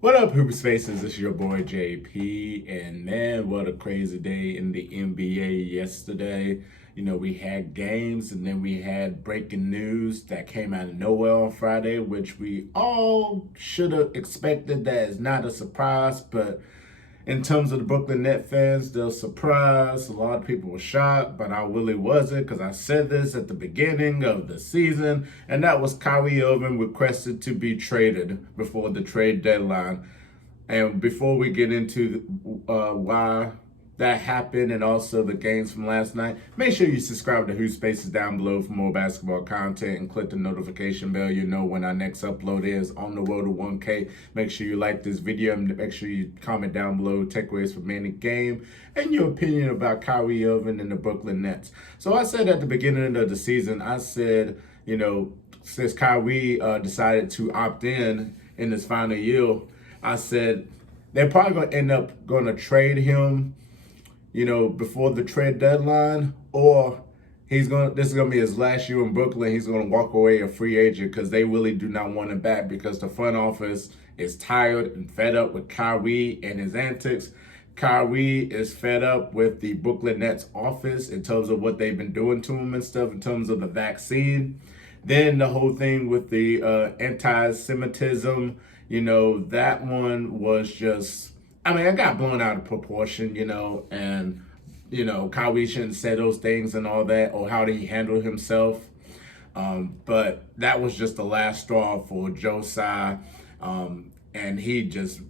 What up, HoopSpaces? It's your boy JP, and man, what a crazy day in the NBA yesterday. We had games, and then we had breaking news that came out of nowhere on Friday, which we all should have expected. That is not a surprise, but in terms of the Brooklyn Net fans, they're surprised. A lot of people were shocked, but I really wasn't because I said this at the beginning of the season, and that was Kyrie Irving requested to be traded before the trade deadline. And before we get into why that happened and also the games from last night, make sure you subscribe to HoopSpaces down below for more basketball content and click the notification bell. You know when our next upload is. On the road to 1K. Make sure you like this video and make sure you comment down below takeaways from any game and your opinion about Kyrie Irving and the Brooklyn Nets. So I said at the beginning of the season, I said, since Kyrie decided to opt in his final year, I said they're probably going to end up going to trade him, before the trade deadline, or this is going to be his last year in Brooklyn. He's going to walk away a free agent because they really do not want him back because the front office is tired and fed up with Kyrie and his antics. Kyrie is fed up with the Brooklyn Nets office in terms of what they've been doing to him and stuff in terms of the vaccine. Then the whole thing with the anti-Semitism, that one was just, I got blown out of proportion, and, Kyrie shouldn't say those things and all that, or how did he handle himself. But that was just the last straw for Joe Tsai, and he just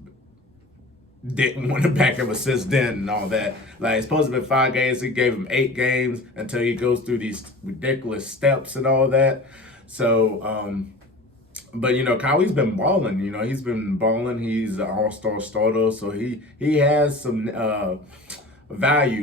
didn't want to back him since then and all that. Like, it's supposed to be 5 games. He gave him 8 games until he goes through these ridiculous steps and all that. So, but Kyrie's been balling. He's been balling. He's an all-star starter, so he has some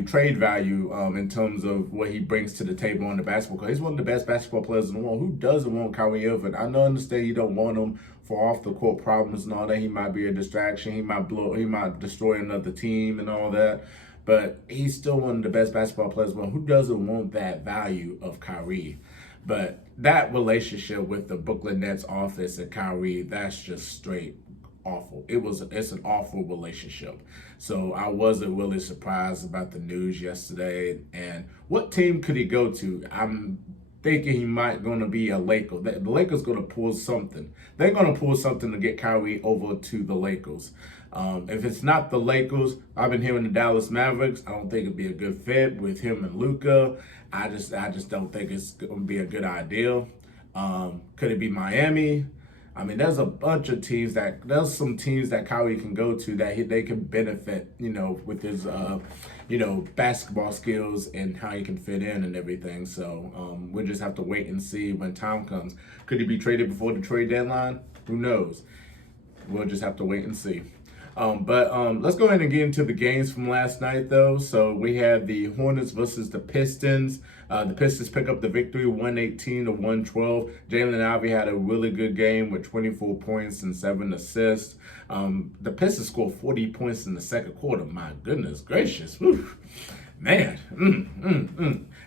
trade value, in terms of what he brings to the table on the basketball court. He's one of the best basketball players in the world. Who doesn't want Kyrie Irving? I understand you don't want him for off the court problems and all that. He might be a distraction. He might destroy another team and all that. But he's still one of the best basketball players in the world. Who doesn't want that value of Kyrie? But that relationship with the Brooklyn Nets office and Kyrie, that's just straight awful. It's an awful relationship. So I wasn't really surprised about the news yesterday. And what team could he go to? I'm thinking he might going to be a Laker. The Lakers going to pull something. They're going to pull something to get Kyrie over to the Lakers. If it's not the Lakers, I've been hearing the Dallas Mavericks. I don't think it'd be a good fit with him and Luka. I just don't think it's going to be a good idea. Could it be Miami? There's a bunch of teams there's some teams that Kyrie can go to that they can benefit, with his, basketball skills and how he can fit in and everything. So we'll just have to wait and see when time comes. Could he be traded before the trade deadline? Who knows? We'll just have to wait and see. But let's go ahead and get into the games from last night, though. So we had the Hornets versus the Pistons. The Pistons pick up the victory, 118-112. Jalen Ivey had a really good game with 24 points and 7 assists. The Pistons scored 40 points in the second quarter. My goodness gracious. Whew. Man.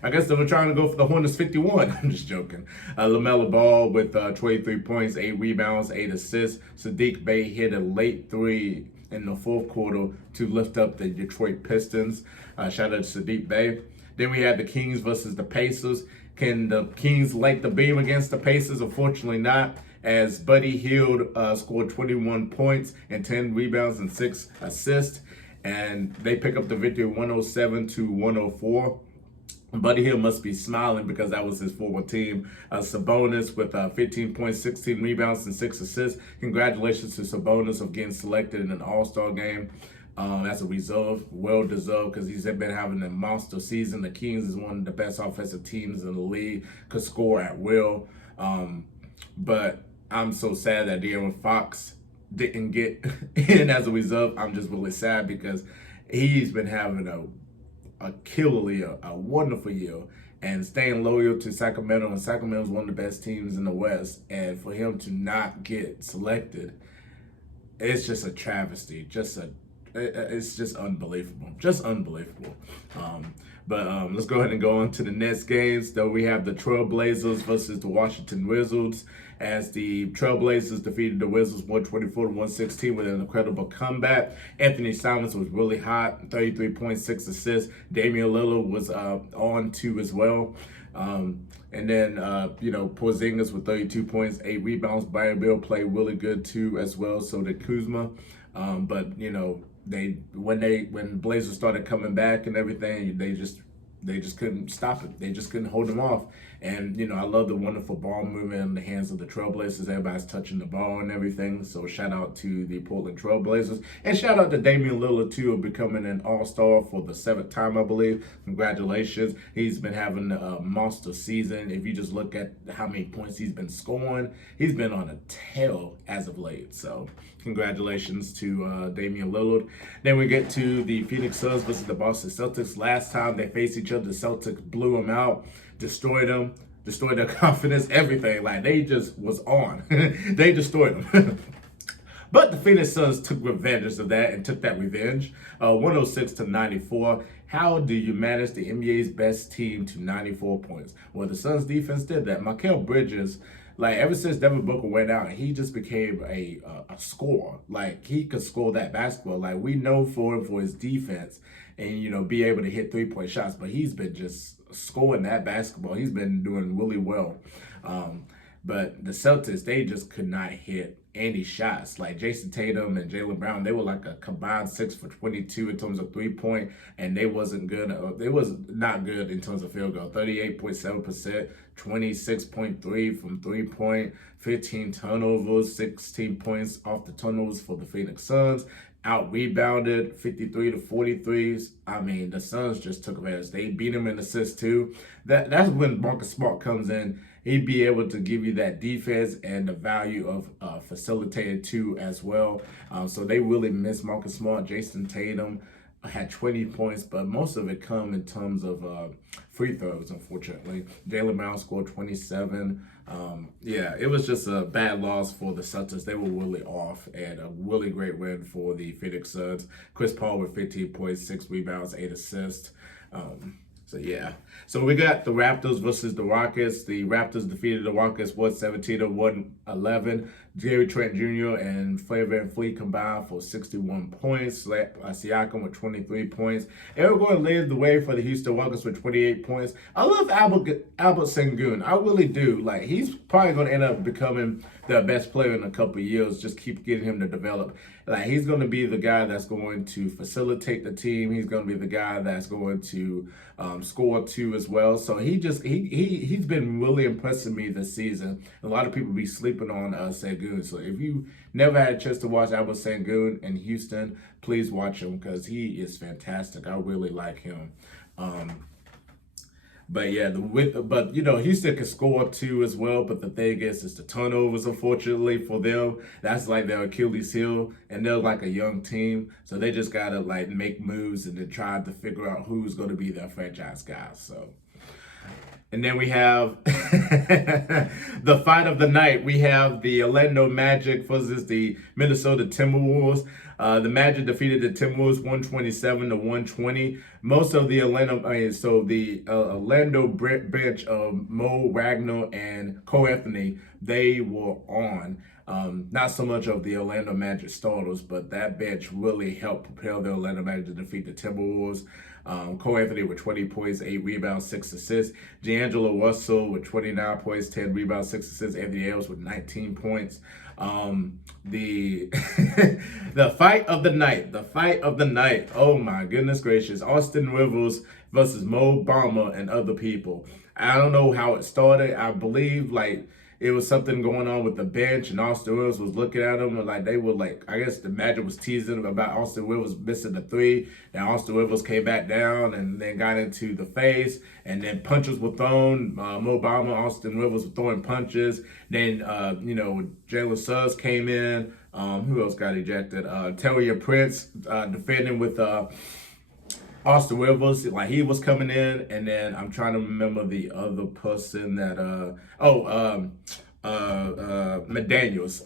I guess they were trying to go for the Hornets 51. I'm just joking. LaMelo Ball with 23 points, 8 rebounds, 8 assists. Saddiq Bey hit a late 3 in the fourth quarter to lift up the Detroit Pistons. Shout out to Saddiq Bey. Then we had the Kings versus the Pacers. Can the Kings light the beam against the Pacers? Unfortunately not, as Buddy Hield scored 21 points and 10 rebounds and 6 assists. And they pick up the victory 107-104. Buddy Hield must be smiling because that was his former team. Sabonis with 15 points, 16 rebounds, and 6 assists. Congratulations to Sabonis of getting selected in an All-Star game as a reserve. Well-deserved because he's been having a monster season. The Kings is one of the best offensive teams in the league, could score at will. But I'm so sad that De'Aaron Fox didn't get in as a reserve. I'm just really sad because he's been having a killer year, a wonderful year, and staying loyal to Sacramento. And Sacramento is one of the best teams in the West. And for him to not get selected, it's just a travesty. Just a it's just unbelievable, just unbelievable. But let's go ahead and go on to the next games. Though we have the Trailblazers versus the Washington Wizards, as the Trailblazers defeated the Wizards 124-116 with an incredible comeback. Anthony Simons was really hot, 33.6 assists. Damian Lillard was on too as well. And then, Porzingis with 32 points, 8 rebounds. Byron Bill played really good too as well. So did Kuzma. But when Blazers started coming back and everything, they just couldn't stop it. They just couldn't hold them off. And, I love the wonderful ball movement in the hands of the Trailblazers. Everybody's touching the ball and everything. So shout out to the Portland Trailblazers. And shout out to Damian Lillard, too, of becoming an all-star for the 7th time, I believe. Congratulations. He's been having a monster season. If you just look at how many points he's been scoring, he's been on a tear as of late. So congratulations to Damian Lillard. Then we get to the Phoenix Suns versus the Boston Celtics. Last time they faced each other, the Celtics blew them out, destroyed them, destroyed their confidence, everything. Like, they just was on. They destroyed them. But the Phoenix Suns took revenge of that and took that revenge, 106-94. How do you manage the NBA's best team to 94 points? Well, the Suns defense did that. Mikal Bridges, ever since Devin Booker went out, he just became a scorer. He could score that basketball. We know for his defense and, be able to hit 3-point shots. But he's been just scoring that basketball. He's been doing really well. But the Celtics, they just could not hit any shots. Jason Tatum and Jaylen Brown, they were like a combined 6 for 22 in terms of 3-point, and they wasn't good. They was not good in terms of field goal. 38.7%, 26.3 from 3-point, 15 turnovers, 16 points off the turnovers for the Phoenix Suns. Out rebounded 53 to 43. I mean, the Suns just took advantage. They beat him in assists too. That's when Marcus Smart comes in. He'd be able to give you that defense and the value of facilitated too as well. So they really miss Marcus Smart. Jason Tatum had 20 points, but most of it come in terms of free throws, unfortunately. Jaylen Brown scored 27. It was just a bad loss for the Celtics. They were really off, and a really great win for the Phoenix Suns. Chris Paul with 15 points, 6 rebounds, 8 assists. So we got the Raptors versus the Rockets. The Raptors defeated the Rockets 117-111. Gary Trent Jr. and Fred VanVleet combined for 61 points. Siakam with 23 points. Eric Gordon led the way for the Houston Rockets with 28 points. I love Albert Sengun. I really do. He's probably going to end up becoming the best player in a couple of years. Just keep getting him to develop. He's going to be the guy that's going to facilitate the team. He's going to be the guy that's going to score too as well. So he's been really impressing me this season. A lot of people be sleeping on Sengun. So if you never had a chance to watch Albert Sengun in Houston, please watch him because he is fantastic. I really like him. Houston can score too as well. But the thing is the turnovers, unfortunately for them. That's their Achilles heel, and they're a young team, so they just gotta make moves and then try to figure out who's going to be their franchise guys. So. And then we have the fight of the night. We have the Orlando Magic versus the Minnesota Timberwolves. The Magic defeated the Timberwolves 127-120. Most of the Orlando bench of Mo Wagner and Cole Anthony, they were on. Not so much of the Orlando Magic starters, but that bench really helped propel the Orlando Magic to defeat the Timberwolves. Cole Anthony with 20 points, 8 rebounds, 6 assists. D'Angelo Russell with 29 points, 10 rebounds, 6 assists. Anthony Edwards with 19 points. The fight of the night. The fight of the night. Oh my goodness gracious. Austin Rivers versus Mo Bamba and other people. I don't know how it started. I believe it was something going on with the bench, and Austin Rivers was looking at him, and they were I guess the Magic was teasing him about Austin Rivers missing the 3, and Austin Rivers came back down and then got into the face, and then punches were thrown. Mo Bamba, Austin Rivers were throwing punches. Then, Jalen Suggs came in. Who else got ejected? Talia Prince defending with Austin Rivers, he was coming in, and then I'm trying to remember the other person that McDaniels.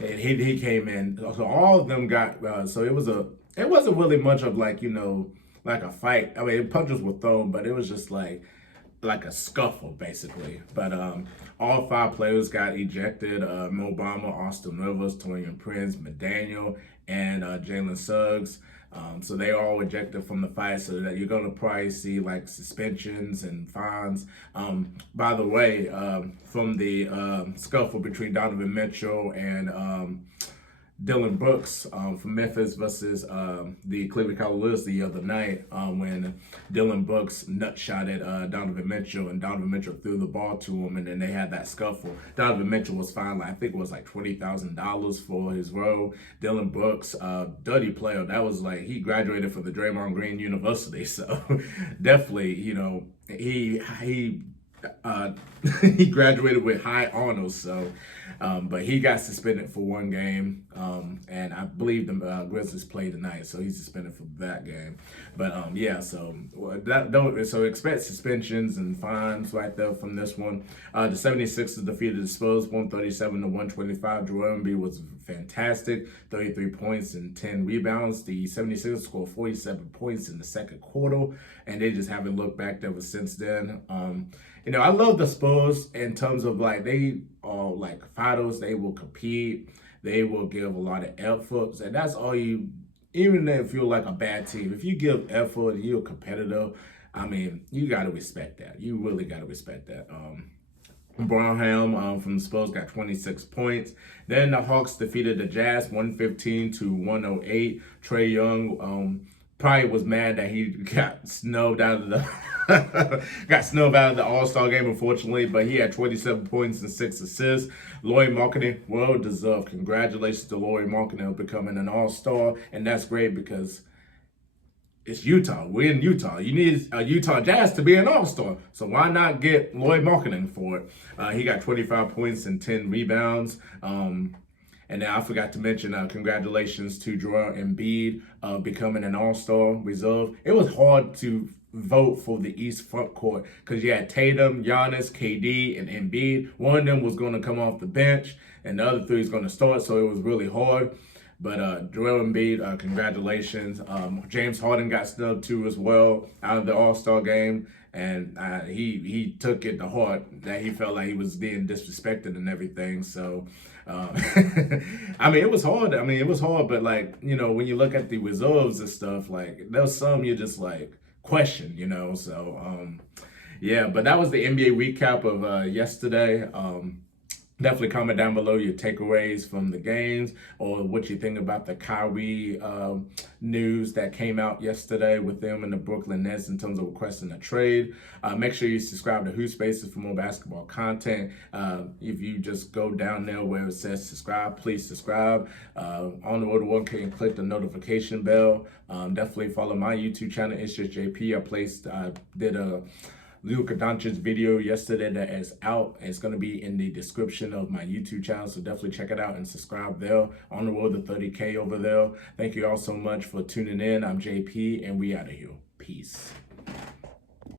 and he came in. So all of them got. So it wasn't really much of like like a fight. I mean, punches were thrown, but it was just like a scuffle basically. But all 5 players got ejected. Mo Bamba, Austin Rivers, Torian Prince, McDaniel, and Jalen Suggs. So they all ejected from the fight, so that you're gonna probably see like suspensions and fines. By the way, from the scuffle between Donovan Mitchell and Dylan Brooks from Memphis versus the Cleveland Cavaliers the other night, when Dylan Brooks nutshotted Donovan Mitchell, and Donovan Mitchell threw the ball to him, and then they had that scuffle. Donovan Mitchell was fined, I think it was like $20,000 for his role. Dylan Brooks, dirty player, that was like, he graduated from the Draymond Green University, so definitely, he he graduated with high honors, so but he got suspended for 1 game, and I believe the Grizzlies play tonight, so he's suspended for that game. But yeah, so so expect suspensions and fines right there from this one. The 76ers defeated the Spurs 137-125. Joel Embiid was fantastic, 33 points and 10 rebounds. The 76ers scored 47 points in the second quarter, and they just haven't looked back ever since then. I love the Spurs in terms of like they are like fighters. They will compete. They will give a lot of efforts, and that's all you. Even if you're like a bad team, if you give effort and you're a competitor, I mean, you gotta respect that. You really gotta respect that. Brownham from the Spurs got 26 points. Then the Hawks defeated the Jazz 115-108. Trae Young probably was mad that he got snubbed out of the All-Star game, unfortunately, but he had 27 points and 6 assists. Lauri Markkanen, well deserved. Congratulations to Lauri Markkanen becoming an All-Star, and that's great because it's Utah. We're in Utah. You need a Utah Jazz to be an All-Star, so why not get Lauri Markkanen for it? He got 25 points and 10 rebounds. And then I forgot to mention congratulations to Joel Embiid becoming an All-Star reserve. It was hard to vote for the East front court because you had Tatum, Giannis, KD, and Embiid. One of them was going to come off the bench, and the other 3 is going to start, so it was really hard. But Joel Embiid, congratulations. James Harden got snubbed too as well out of the All-Star game. And he took it to heart that he felt like he was being disrespected and everything. So, I mean, it was hard. But like, when you look at the reserves and stuff, like there's some you just like question, So, yeah, but that was the NBA recap of yesterday. Definitely comment down below your takeaways from the games or what you think about the Kyrie news that came out yesterday with them and the Brooklyn Nets in terms of requesting a trade. Make sure you subscribe to HoopSpaces for more basketball content. If you just go down there where it says subscribe, please subscribe. On the road to 1K and click the notification bell. Definitely follow my YouTube channel. It's just JP. I did a Luka Doncic's video yesterday that is out. It's going to be in the description of my YouTube channel, so definitely check it out and subscribe there. On the road to 30K over there. Thank you all so much for tuning in. I'm JP, and we out of here. Peace.